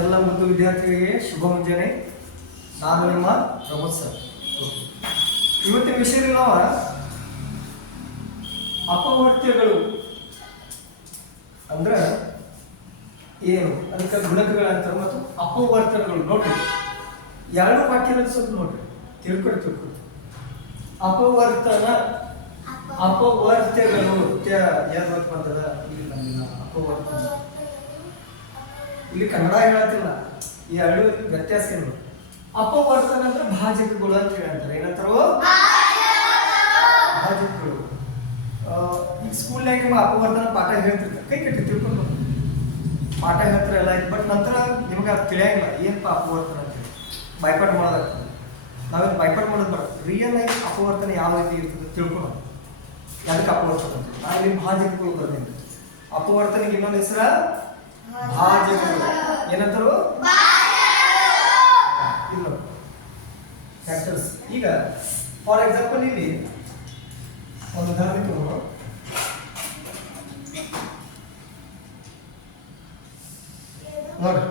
ಎಲ್ಲ ಒಂದು ವಿದ್ಯಾರ್ಥಿಗಳಿಗೆ ಶುಭ ಮುಂಜಾನೆ ನಾನು ನಿಮ್ಮ ಪ್ರಮೋದ್ ಸರ್. ಇವತ್ತಿನ ವಿಷಯದಲ್ಲಿ ನಾವು ಅಪವರ್ತ್ಯಗಳು ಅಂದ್ರೆ ಏನು? ಅದಕ್ಕೆ ಗುಣಕಗಳಂತಾರೆ ಮತ್ತು ಅಪವರ್ತನಗಳು. ನೋಡ್ರಿ, ಎರಡು ವಾಕ್ಯದ ಸ್ವಲ್ಪ ನೋಡ್ರಿ. ತಿಳ್ಕೊಡಿ ತಿಳ್ಕೊಡಿ ಅಪವರ್ತನ ಅಪವರ್ತ್ಯಗಳು ತ್ಯ, ಯಾರು ಅಪವರ್ತನ. ಇಲ್ಲಿ ಕನ್ನಡ ಹೇಳತ್ತಿಲ್ಲ. ಈ ಎರಡು ವ್ಯತ್ಯಾಸ ಏನು? ಅಪವರ್ತನ ಅಂದ್ರೆ ಭಾಜಕಗಳು ಅಂತ ಹೇಳ್ತಾರೆ. ಏನಂತಾರೋ? ಭಾಜಕಗಳು. ಈಗ ಸ್ಕೂಲ್ನಾಗ ನಿಮ್ಮ ಅಪವರ್ತನ ಪಾಠ ಹೇಳ್ತಿರ್ತಾರೆ. ಕೈ ಕಟ್ಟಿ ತಿಳ್ಕೊಂಡು ಪಾಠ ಹೇಳ್ತಾರೆ ಎಲ್ಲ ಆಯ್ತು ಬಟ್ ನಂತರ ನಿಮ್ಗೆ ಅದು ತಿಳಿಯಂಗಿಲ್ಲ. ಏನಪ್ಪ ಅಪವರ್ತನ ಅಂತ ಹೇಳಿ. ಬೈಪಾಟ್ ಮಾಡೋದಾಗ್ತದೆ ನಾವೇನು ಬೈಪಾಟ್ ಮಾಡೋದು ಬರ್ತದೆ ರಿಯಲ್ ಆಗಿ ಅಪವರ್ತನ ಯಾವ ರೀತಿ ಇರ್ತದೆ ತಿಳ್ಕೊಂಡು ಅದಕ್ಕೆ ಅಪವರ್ತನ ಅಂತ ನಾನು ಇಲ್ಲಿ ಭಾಜಕಗಳು ಬರ್ತೀನಿ. ಅಪವರ್ತನಿಗೆ ಇನ್ನೊಂದು ಹೆಸರ ಭಾಜಕಗಳು ಏನಂತರು? ಫ್ಯಾಕ್ಟರ್ಸ್ ಈಗ ಫಾರ್ ಎಕ್ಸಾಂಪಲ್ ಇಲ್ಲಿ ಒಂದು ಉದಾಹರಣೆ ನೋಡಿ.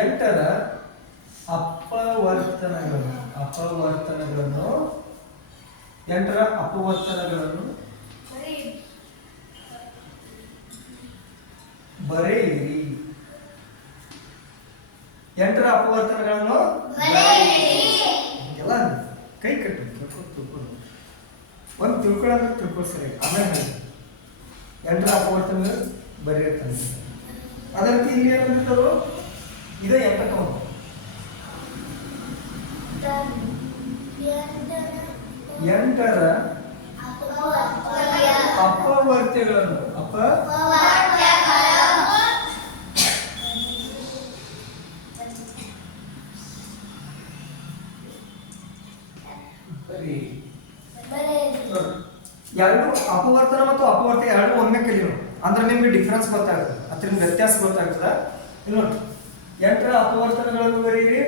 ಎಂಟರ ಅಪವರ್ತನಗಳನ್ನು ಅಪವರ್ತನಗಳನ್ನು, ಎಂಟರ ಅಪವರ್ತನಗಳನ್ನು ಬರೆಯಿರಿ. ಎಂಟರ ಅಪವರ್ತನಗಳನ್ನು ಎಲ್ಲ ಕೈ ಕಟ್ಟು ತಿಳ್ಕೊಂಡು ತಿಳ್ಕೊಂಡು ಒಂದು ತಿಳ್ಕೊಳ್ಳೋದು ತಿಳ್ಕೊಳ್ಳಿ ಸರಿ. ಆಮೇಲೆ ಎಂಟರ ಅಪವರ್ತನಗಳು ಬರೆಯಿರ್ತಾನೆ ಅದೇ ರೀತಿ ಇಲ್ಲಿ ಏನಂತಾರೆ ಇದೇ ಎಂಟಕ್ಕೆ ಕೌಂಟ್ ಎಂಟರ ಅಪವರ್ತ್ಯಗಳನ್ನು ಅಪ ಬರೀ ಎರಡು ಅಪವರ್ತನ ಮತ್ತು ಅಪವರ್ತ ಎರಡು ಒಮ್ಮೆ ಕಲಿಯೋಣ ಅಂದ್ರೆ ನಿಮ್ಗೆ ಡಿಫ್ರೆನ್ಸ್ ಗೊತ್ತಾಗುತ್ತೆ. ಅದ್ರಿಂದ ವ್ಯತ್ಯಾಸ ಗೊತ್ತಾಗ್ತದ ಇಲ್ಲಿ ನೋಡಿ. ಎಂಟರ ಅಪವರ್ತನಗಳನ್ನು ಬರೀರಿ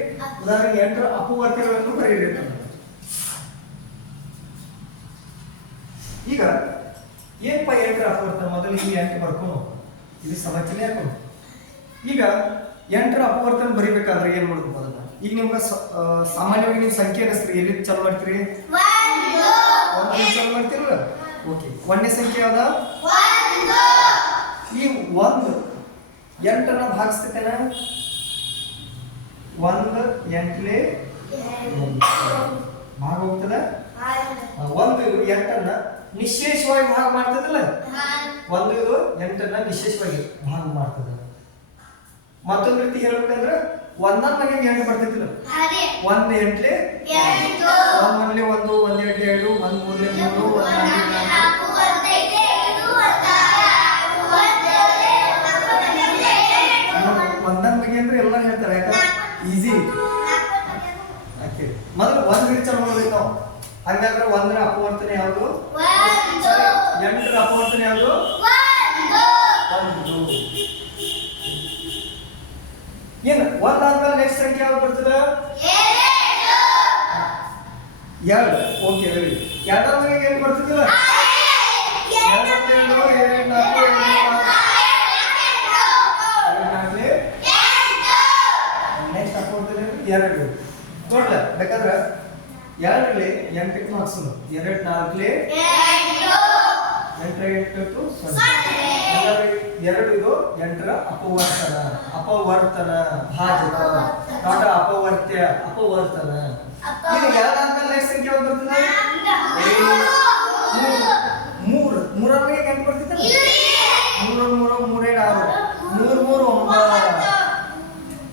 ಉದಾಹರಣೆಗೆ ಎಂಟರ ಅಪವರ್ತನಗಳನ್ನು ಬರೀರಿ. ಈಗ ಏನಪ್ಪ ಎಂಟರ ಅಪವರ್ತನ? ಮೊದಲು ಈ ಎಂಟು ಬರ್ಕೊಂಡು ಇಲ್ಲಿ ಸಮಚನೆ ಹಾಕೊಂಡು ಈಗ ಎಂಟರ ಅಪವರ್ತನ ಬರಿಬೇಕಾದ್ರೆ ಏನ್ ಮಾಡೋದು ಮೊದಲ? ಈಗ ನಿಮ್ಗೆ ಸಾಮಾನ್ಯವಾಗಿ ನೀವು ಸಂಖ್ಯೆ ಅನಿಸ್ತೀರಿ ಎಲ್ಲಿ ಚಾಲು ಮಾಡ್ತೀರಿ? ಚಾಲು ಮಾಡ್ತೀರಲ್ಲ ಓಕೆ. ಒಂದನೇ ಸಂಖ್ಯೆ ಯಾವ್ದ? ಈ ಒಂದು. ಎಂಟನ್ನ ಭಾಗಿಸ್ತೇನ ಒಂದು ಎಂಟ್ಲೆ ಭಾಗ ಹೋಗ್ತದ? ಒಂದು ಎಂಟನ್ನ ನಿಶೇಷವಾಗಿ ಭಾಗ ಮಾಡ್ತದಲ್ಲ? ಒಂದು ಇದು ಎಂಟನ್ನ ವಿಶೇಷವಾಗಿ ಭಾಗ ಮಾಡ್ತದ. ಮತ್ತೊಂದು ರೀತಿ ಹೇಳ್ಬೇಕಂದ್ರೆ ಒಂದೊಂದ್ ಮನೆಗೆ ಎಂಟು ಬರ್ತೈತಿಲ್ಲ ಒಂದ್ ಎಂಟ್ಲಿ ಒಂದ್ ಒಂದ್ಲೆ ಒಂದು ಒಂದ್ ಎಂಟ್ಲಿ ಎರಡು ಒಂದ್ ಮೂರ್ಲಿ ಮೂರು ಒಂದ್ ಒಂದೊಂದ್ ಬಗ್ಗೆ ಅಂದ್ರೆ ಎಲ್ಲ ಹೇಳ್ತಾರೆ ಯಾಕಂದ್ರೆ ಈಸಿ ಮೊದಲು ಒಂದ್ ವಿಚಾರ ಚಲೋ ಮಾಡ್ಬೇಕು ನಾವು. ಹಂಗಾದ್ರೆ ಒಂದರ ಅಪವರ್ತನೆ ಯಾವುದು? ಎಂಟರ ಅಪವರ್ತನೆ ಯಾವುದು ಒಂದು ಏನು ಒಂದ್ ಆದ್ಮೇಲೆ ನೆಕ್ಸ್ಟ್ ಸಂಖ್ಯೆ ಯಾವ್ದು ಬರ್ತದ? ಎರಡು. ಓಕೆ ವೆರಿ ಎರಡರ ಮನೆಗೆ ಏನ್ ಬರ್ತಿದ್ದಿಲ್ಲ ನೆಕ್ಸ್ಟ್ ಎರಡು. ನೋಡ್ಲ ಬೇಕಾದ್ರೆ ಎರಡರಲ್ಲಿ ಎಂಟಕ್ಕೆ ಹಾಕ್ಸೋಣ ಎರಡು ನಾಲ್ಕಲಿ ಎಂಟು ಎಂಟು ಸೊನ್ನೆ. ಎರಡು ಇದು ಎಂಟರ ಅಪವರ್ತನ. ಅಪವರ್ತನ. ಭಾಜಕ. ನಾಟ ಅಪವರ್ತ್ಯ. ಅಪವರ್ತನ. ಈಗ ಎರಡಾದ್ಮೇಲೆ ನೆಕ್ಸ್ಟ್ ಸಂಖ್ಯೆ ಯಾವ್ದು ಬರ್ತದೆ ಮೂರು. ಮೂರರಿಗೆ ಎಂಟು ಬರ್ತಿತ್ತಲ್ಲ ಮೂರು ಮೂರು ಮೂರೇಳು ಆರು. ಮೂರು ಮೂರು ಒಂಬತ್ತು.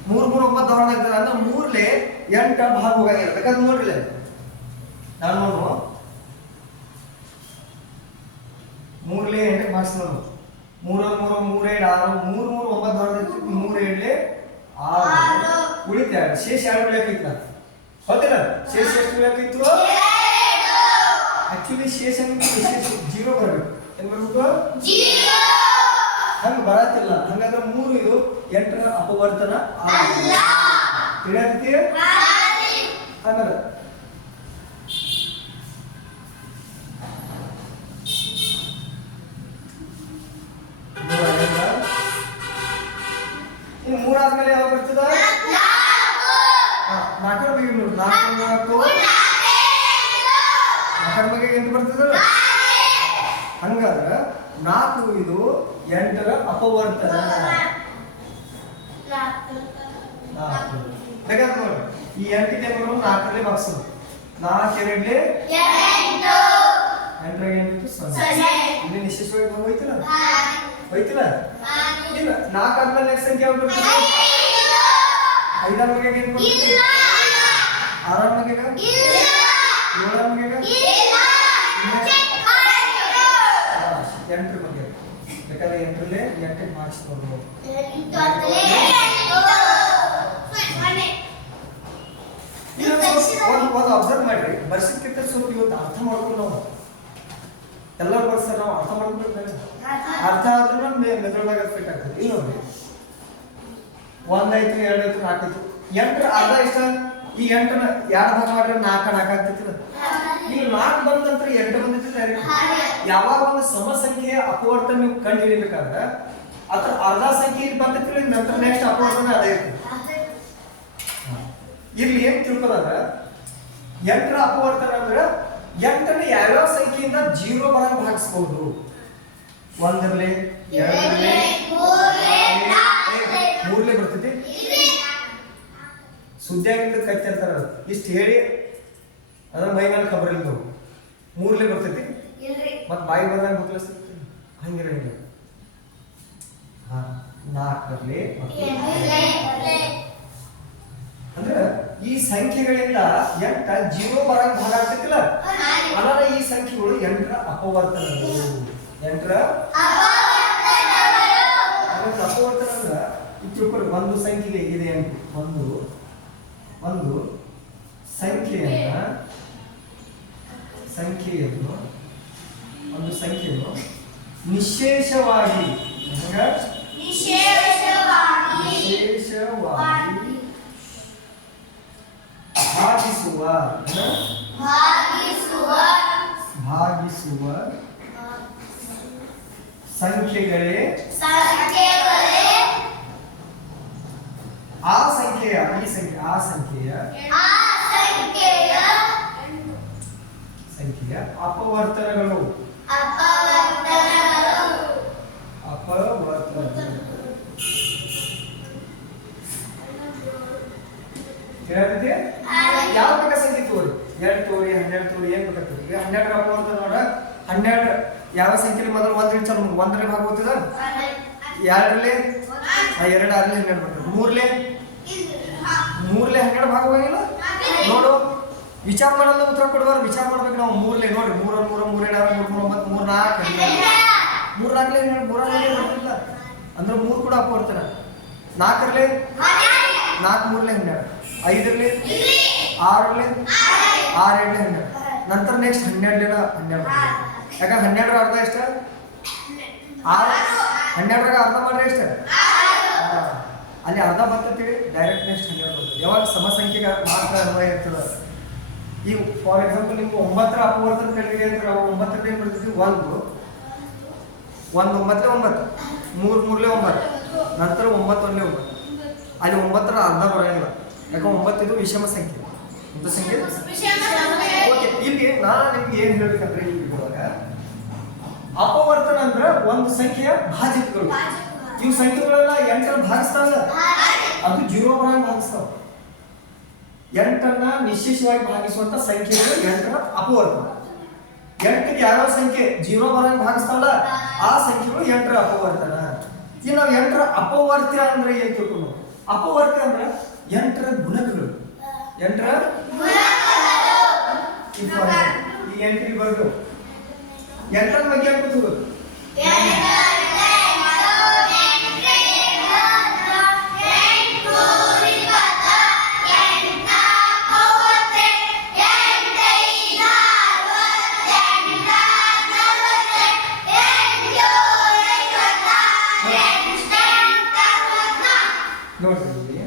ಮೂರು ಮೂರು ಒಂಬತ್ತು ಹೊರದಾಗ್ತದೆ ಅಂದ್ರೆ ಮೂರ್ಲೆ ಎಂಟ ಭಾಗ ಬೇಕಾದ್ರೆ ನೋಡ್ರಿ ನಾನು ನೋಡು ಶೇಷ ಯಾರು ಬೆಳೆಯಕೈತಿ ನಾನು ಹೌದಿಲ್ಲ ಶೇಷ ಎಷ್ಟು ಬೆಳೆಯಕೈತು ಆಕ್ಚುಲಿ ಶೇಷ ಶೇಷ ಜೀರೋ ಬರಬೇಕು. ಏನ್ ಬರ್ಬೇಕು? ಹಂಗ ಬರತ್ತಿಲ್ಲ. ಹಂಗಂದ್ರೆ ಮೂರು ಇದು ಎಂಟರ ಅಪವರ್ತನ ತಿಳಿಯತಿ ಅಂದ್ರೆ ಮೂರಾದ್ಮೇಲೆ ಯಾವಾಗ ನಾಲ್ಕು ಇದು ಎಂಟರ ಅಪವರ್ತನ. ಈ ಎಂಟು ಟೇಬಲ್ ನಾಲ್ಕರಲ್ಲಿ ಬಾಕ್ಸು ನಾಲ್ಕು ಎರಡ್ಲೆ? ಎಂಟರಾಗ ಎಂಟು ಸೊನ್ನೆ. ಇಲ್ಲಿ ನಿಶ್ಚಿತವಾಗಿ ಹೋಯ್ತಿಲ್ಲ ಹೋಯ್ತಿಲ್ಲ ಇಲ್ಲ ನಾಲ್ಕು ಆದ್ಮೇಲೆ ನೆಕ್ಸ್ಟ್ ಸಂಖ್ಯೆ ಯಾವ್ದು ಬರ್ತದೆ ಐದಾರ ಮಗ ಏನ್ ಬರ್ತದೆ ಆರಾರ ಮಗ ಏಳರ ಮಗ ಎಂಟ್ರ ಬಗ್ಗೆ. ಬೇಕಾದ್ರೆ ಎಂಟ್ರಲ್ಲೇ ಎಂಟಿಗೆ ಮಾರ್ಕ್ಸ್ ಒಂದು ಒಂದು ಅಬ್ಸರ್ವ್ ಮಾಡ್ರಿ. ಬರ್ಸಿದ್ಕಿಂತ ಸ್ವಲ್ಪ ಇವತ್ತು ಅರ್ಥ ಮಾಡ್ಕೊಂಡು ನಾವು ಎಲ್ಲ ಬರ್ಸರ್ ನಾವು ಅರ್ಥ ಮಾಡ್ಕೊಂಡು ಅರ್ಥ ಆದ್ರೆ ಮೆದುಳಾಗ ಫಿಟ್ ಆಗ್ತದೆ. ಇಲ್ಲ ನೋಡ್ರಿ ಒಂದೈತು ಎರಡೈತು ನಾಲ್ಕೈತು ಎಂಟ್ರ ಅರ್ಧ ಇಷ್ಟ? ಈ ಎಂಟನ ಎರಡು ಭಾಗ ಮಾಡ್ರೆ ನಾಲ್ಕು ನಾಲ್ಕು ಆಗ್ತಿತ್ತು ಈಗ ನಾಲ್ಕು ಬಂದ ನಂತರ ಎಂಟು ಬಂದಿತ್ತು ಯಾವಾಗ ಒಂದು ಸಮ ಅಪವರ್ತನ ನೀವು ಕಂಡು ಹಿಡಿಬೇಕಾದ್ರೆ ಅದ್ರ ಅರ್ಧ ಸಂಖ್ಯೆ ಇಲ್ಲಿ ನಂತರ ನೆಕ್ಸ್ಟ್ ಅಪವರ್ತನ ಅದೇ ಇರ್ತದೆ. ಇಲ್ಲಿ ಏನ್ ತಿಳ್ಕೊದಂದ್ರ ಎಂಟರ ಅಪವರ್ತನ ಅಂದ್ರೆ ಎಂಟನ್ನ ಯಾವ್ಯಾವ ಸಂಖ್ಯೆಯಿಂದ ಜೀರೋ ಬರಂಗ್ ಭಾಗಿಸ್ಬೋದು ಒಂದರಲ್ಲಿ, ಎರಡರಲ್ಲಿ ಮೂರ್ಲೆ ಬರ್ತೈತಿ? ಸುದ್ದಿಯಾಗಿಂದ ಕಚ್ಚಿ ಅಂತಾರ ಇಷ್ಟು ಹೇಳಿ, ಅದ್ರ ಮೈ ಮೇಲೆ ಖಬರ್ ಇಲ್ದು. ಮೂರಲೇ ಬರ್ತೈತಿ? ಮತ್ ಬಾಯಿ ಬಂದಾಗ ಬಕ್ಲಸ್ತೈತಿ ಹಂಗಿರಂಗಿಲ್ಲ ಹಾ ನಾಲ್ಕರಲ್ಲಿ ಅಂದ್ರೆ ಈ ಸಂಖ್ಯೆಗಳಿಂದ ಎಂಟ ಜೀರೋ ಬರಂಗ್ ಭಾಗ ಆಗ್ತಿಲ್ಲ ಅಲ್ಲ ಈ ಸಂಖ್ಯೆಗಳು ಎಂಟರ ಅಪವರ್ತನಗಳು. ಎಂಟರ? ಅಪವರ್ತನ ಅಂದ್ರ ಇಟ್ಟು ತಿಳ್ಕೊಳ್ಳಿ ಒಂದು ಸಂಖ್ಯೆಗೆ ಇದೆ ಎಂಟು. ಒಂದು ಒಂದು ಸಂಖ್ಯೆಯನ್ನ ಸಂಖ್ಯೆಯನ್ನು ಒಂದು ಸಂಖ್ಯೆಯನ್ನು ನಿಶೇಷವಾಗಿ ಹಂಗ ವಿಶೇಷವಾಗಿ ಭಾಗಿಸುವ ಭಾಗಿಸುವ ಸಂಖ್ಯೆಗಳೇ ಆ ಸಂಖ್ಯೆಯ ಈ ಸಂಖ್ಯೆ ಆ ಸಂಖ್ಯೆಯ ಸಂಖ್ಯೆಯ ಅಪವರ್ತನಗಳು ಅಪವರ್ತನಗಳು ಕೇಳಿದೆ ಯಾವ ಬೇಕಾ ಸಂಖ್ಯೆ ತೋರಿ ಎರಡು ತೋರಿ ಹನ್ನೆರಡು ತೋರಿ ಏನ್ ಬೇಕಾಗ್ತದೆ ಈಗ ಹನ್ನೆರಡರ ಅಪವರ್ತನ ನೋಡ ಹನ್ನೆರಡು ಯಾವ ಸಂಖ್ಯೆಲಿ ಮೊದಲು ಒಂದ್ ಭಾಗ ಹೋಗ್ತದ ಎರಡರಲ್ಲಿ? ಆ ಎರಡು ಆರ್ಲಿ ಹನ್ನೆರಡು ಬರ್ತದೆ ಮೂರ್ಲೆ? ಮೂರ್ಲೆ ಹನ್ನೆರಡು ಭಾಗವಾಗಿಲ್ಲ? ನೋಡು. ವಿಚಾರ ಮಾಡಲ್ಲ ಉತ್ತರ ಕೊಡುವಾರ. ವಿಚಾರ ಮಾಡ್ಬೇಕು ನಾವು ಮೂರ್ಲೆ. ನೋಡ್ರಿ ಮೂರ ಮೂರ ಮೂರ ಎರಡು ಮೂರು ಮೂರು ಒಂಬತ್ತು ಮೂರು ನಾಲ್ಕು. ಮೂರ್ ನಾಲ್ಕಲೆ ಹನ್ನೆರಡು ಮೂರ ಬರ್ತಿಲ್ಲ ಅಂದ್ರೆ ಮೂರು ಕೂಡ ಅಪವರ್ತನ ನಾಲ್ಕರಲ್ಲಿ ನಾಲ್ಕು ಮೂರಲೆ ಹನ್ನೆರಡು ಐದರಲ್ಲಿ ಆರರಲ್ಲಿ ಆರು. ಹನ್ನೆರಡು ನಂತರ ನೆಕ್ಸ್ಟ್ ಹನ್ನೆರಡು. ಹನ್ನೆರಡು. ಯಾಕಂದ್ರೆ ಹನ್ನೆರಡರ ಅರ್ಧ ಎಷ್ಟ? ಹನ್ನೆರಡರಾಗ ಅರ್ಧ ಮಾಡ್ರಿ ಎಷ್ಟು ಅಲ್ಲಿ ಅರ್ಧ ಬರ್ತೈತಿ ಡೈರೆಕ್ಟ್ ನೆಕ್ಸ್ಟ್ ಹನ್ನೆರಡು ಬರ್ತದೆ ಯಾವಾಗ ಸಮ ಸಂಖ್ಯೆಗೆ ಮಾತ್ರ ಅನ್ವಯ ಇರ್ತದ. ಈಗ ಫಾರ್ ಎಕ್ಸಾಂಪಲ್ ನಿಮ್ಗೆ ಒಂಬತ್ತರ ಅಪವರ್ತನ ಕಡಿಮೆ ಅಂದ್ರೆ ಅವು ಒಂಬತ್ತರ ಏನು ಬಿಡ್ತೀವಿ ಒಂದು. ಒಂದು ಒಂಬತ್ತಲೆ ಒಂಬತ್ತು. ಮೂರು ಮೂರಲೇ ಒಂಬತ್ತು. ನಂತರ ಒಂಬತ್ತು ಒಂದೇ ಒಂಬತ್ತು. ಅಲ್ಲಿ ಒಂಬತ್ತರ ಅರ್ಧ ಬರೋಂಗಿಲ್ಲ. ಯಾಕಂದ್ರೆ ಒಂಬತ್ತು ಇದು ವಿಷಮ ಸಂಖ್ಯೆ. ಸಂಖ್ಯೆ? ಓಕೆ ಇಲ್ಲಿ ನಾನು ನಿಮ್ಗೆ ಏನು ಹೇಳ್ಬೇಕಂದ್ರೆ ಈ ಇವಾಗ ಅಪವರ್ತನ ಅಂದ್ರೆ ಒಂದು ಸಂಖ್ಯೆಯ ಭಾಜಕಗಳು. ಇವು ಸಂಖ್ಯೆಗಳೆಲ್ಲ ಎಂಟರ ಭಾಗಿಸ್ತಾವ ಅದು ಜೀರೋ ಬರಂಗ್ ಭಾಗಿಸ್ತಾವ. ಎಂಟನ್ನ ನಿಶ್ಚಿತವಾಗಿ ಭಾಗಿಸುವಂತ ಸಂಖ್ಯೆಗಳು ಎಂಟರ ಅಪವರ್ತನ. ಎಂಟಿಗೆ ಯಾವ ಸಂಖ್ಯೆ? ಜೀರೋ ಬರಂಗ್ ಭಾಗಿಸ್ತಾವಲ್ಲ ಆ ಸಂಖ್ಯೆಗಳು ಎಂಟರ ಅಪವರ್ತನ. ಈಗ ನಾವು ಎಂಟರ ಅಪವರ್ತ್ಯ ಅಂದ್ರೆ ಏನ್ ತಿಳ್ಕೊಂಡು ಅಪವರ್ತ್ಯ ಅಂದ್ರೆ ಎಂಟರ ಗುಣಕಗಳು. ಎಂಟರ ಈ ಎಂಟಿಗೆ ಬರ್ದು. ಎಂಟರ ಬಗ್ಗೆ ಹಾಕೋದು ನೋಡ್ರಿ ಇಲ್ಲಿ.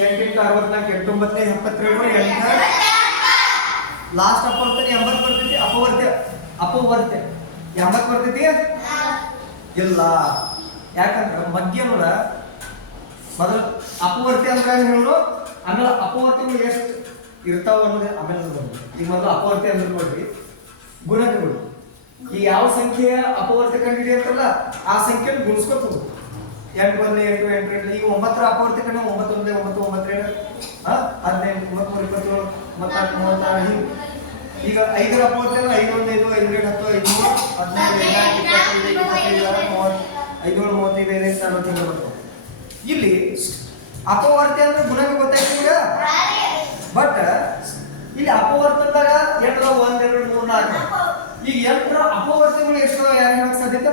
ಎಂಟೆಂಟು ಅರವತ್ನಾಲ್ಕು ಎಂಟು ಒಂಬತ್ತನೇ ಎಪ್ಪತ್ತೆರಡು ಎಂಟ ಲಾಸ್ಟ್ ಅಪವರ್ತನೆ ಎಂಬತ್ತು ಬರ್ತೈತಿ ಅಪವರ್ತ್ಯ ಅಪವರ್ತ್ಯ ಎಂಬತ್ತು ಬರ್ತೈತಿ ಇಲ್ಲ. ಯಾಕಂದ್ರೆ ಮಧ್ಯಮದ ಮೊದಲು ಅಪವರ್ತಿ ಅಂದ್ರೆ ಹೇಳು? ಆಮೇಲೆ ಅಪವರ್ತಿಗಳು ಎಷ್ಟು ಇರ್ತಾವ ಅನ್ನೋದು ಆಮೇಲೆ ಈಗ ಮೊದಲು ಅಪವರ್ತಿ ಅಂದ್ರೆ ನೋಡ್ರಿ. ಗುಣಕಗಳು ಈ ಯಾವ ಸಂಖ್ಯೆಯ ಅಪವರ್ತ ಕಂಡುಹಿಡಿಯುತ್ತಲ್ಲ ಆ ಸಂಖ್ಯೆಯನ್ನು ಗುಣಿಸ್ಕೊತ ಎಂಟು ಒಂದೇ ಎಂಟು ಎಂಟು ಎಂಟು. ಈಗ ಒಂಬತ್ತರ ಅಪವರ್ತಿ ಕಂಡು ಒಂಬತ್ತೊಂದೇ ಒಂಬತ್ತು ಒಂಬತ್ತು ಎರಡು ಹಾ ಹದಿನೈದು, ಮೂವತ್ಮೂರು, ಇಪ್ಪತ್ತೇಳು ಮೂವತ್ನಾಲ್ಕು ಮೂವತ್ತಾರು ಈಗ ಐದರ ಅಪವರ್ತ ಐದು ಒಂದು ಐದು ಐದು ಹತ್ತು ಐದು ಮೂರು ಹದಿನೈದು ಐದುನೂರು ಮೂವತ್ತೈದು ಐದು ಐದು ಬರ್ತವೆ ಇಲ್ಲಿ ಅಪವರ್ತಿ ಅಂದ್ರೆ ಗುಣಕ್ಕೆ ಗೊತ್ತಾಯ್ತು ಈಗ? ಬಟ್ ಇಲ್ಲಿ ಅಪವರ್ತನದಾಗ ಎಂಟರ ಒಂದ್, ಎರಡು, ಮೂರ್, ನಾಲ್ಕು. ಈಗ ಎಂಟರ ಅಪವರ್ತಿಗಳು ಎಷ್ಟು, ಯಾರು ಹೇಳಕ್ ಸಾಧ್ಯತೆ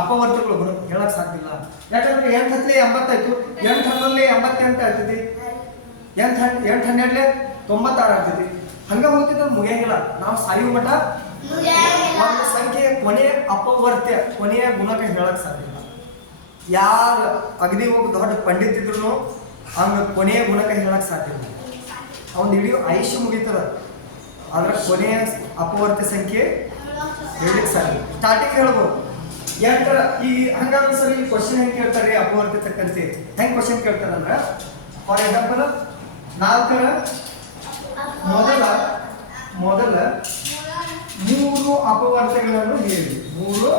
ಅಪವರ್ತಗಳು ಹೇಳಕ್ ಸಾಧ್ಯಲ್ಲ ಯಾಕಂದ್ರೆ ಎಂಟು ಹತ್ತಲೇ ಎಂಬತ್ತಾಯ್ತು ಎಂಟು ಹತ್ತಲ್ಲೇ ಎಂಬತ್ತೆಂಟು ಆಗ್ತೈತಿ. ಎಂಟು ಹನ್ ಎಂಟು ಹನ್ನೆರಡಲೇ ತೊಂಬತ್ತಾರು ಆಗ್ತೈತಿ. ಹಂಗ ಹೋಗ್ತಿದ್ರೆ ಮುಗಿಯಂಗಿಲ್ಲ. ನಾವು ಸಾಯುವ ಮಠ? ಒಂದು ಸಂಖ್ಯೆಯ ಕೊನೆಯ ಅಪವರ್ತ್ಯ ಕೊನೆಯ ಗುಣಕ ಹೇಳಕ್ ಸಾಧ್ಯ ಇಲ್ಲ. ಯಾರು ಅಗ್ನಿ ಒಬ್ಬ ದೊಡ್ಡ ಪಂಡಿತ್ ಇದ್ರು ಹಂಗ ಕೊನೆಯ ಗುಣಕ ಹೇಳಕ್ ಸಾಧ್ಯ ಇಲ್ಲ. ಅವನ್ ಇಡೀ ಆಯುಷ್ಯ ಮುಗಿತದ. ಆದ್ರೆ ಕೊನೆಯ ಅಪವರ್ತ್ಯ ಸಂಖ್ಯೆ ಹೇಳಕ್ ಸಾಧ್ಯ ಸ್ಟಾರ್ಟಿಂಗ್ ಹೇಳ್ಬೋದು. ಎಂಟರ ಈ ಹಂಗಾದ್ರೆ ಸರ್ ಈ ಕ್ವಶನ್ ಹೆಂಗ್ ಕೇಳ್ತಾರೆ ಅಪವರ್ತ್ಯ ತಕ್ಕಂತೆ. ಹೆಂಗ್ ಕ್ವಶನ್ ಕೇಳ್ತಾರಂದ್ರ? ಫಾರ್ ಎಕ್ಸಾಂಪಲ್ ನಾಲ್ಕರ ಮೊದಲ ಮೊದಲ ಮೂರು ಅಪವರ್ತಗಳನ್ನು ಹೇಳಿ. ಮೂರು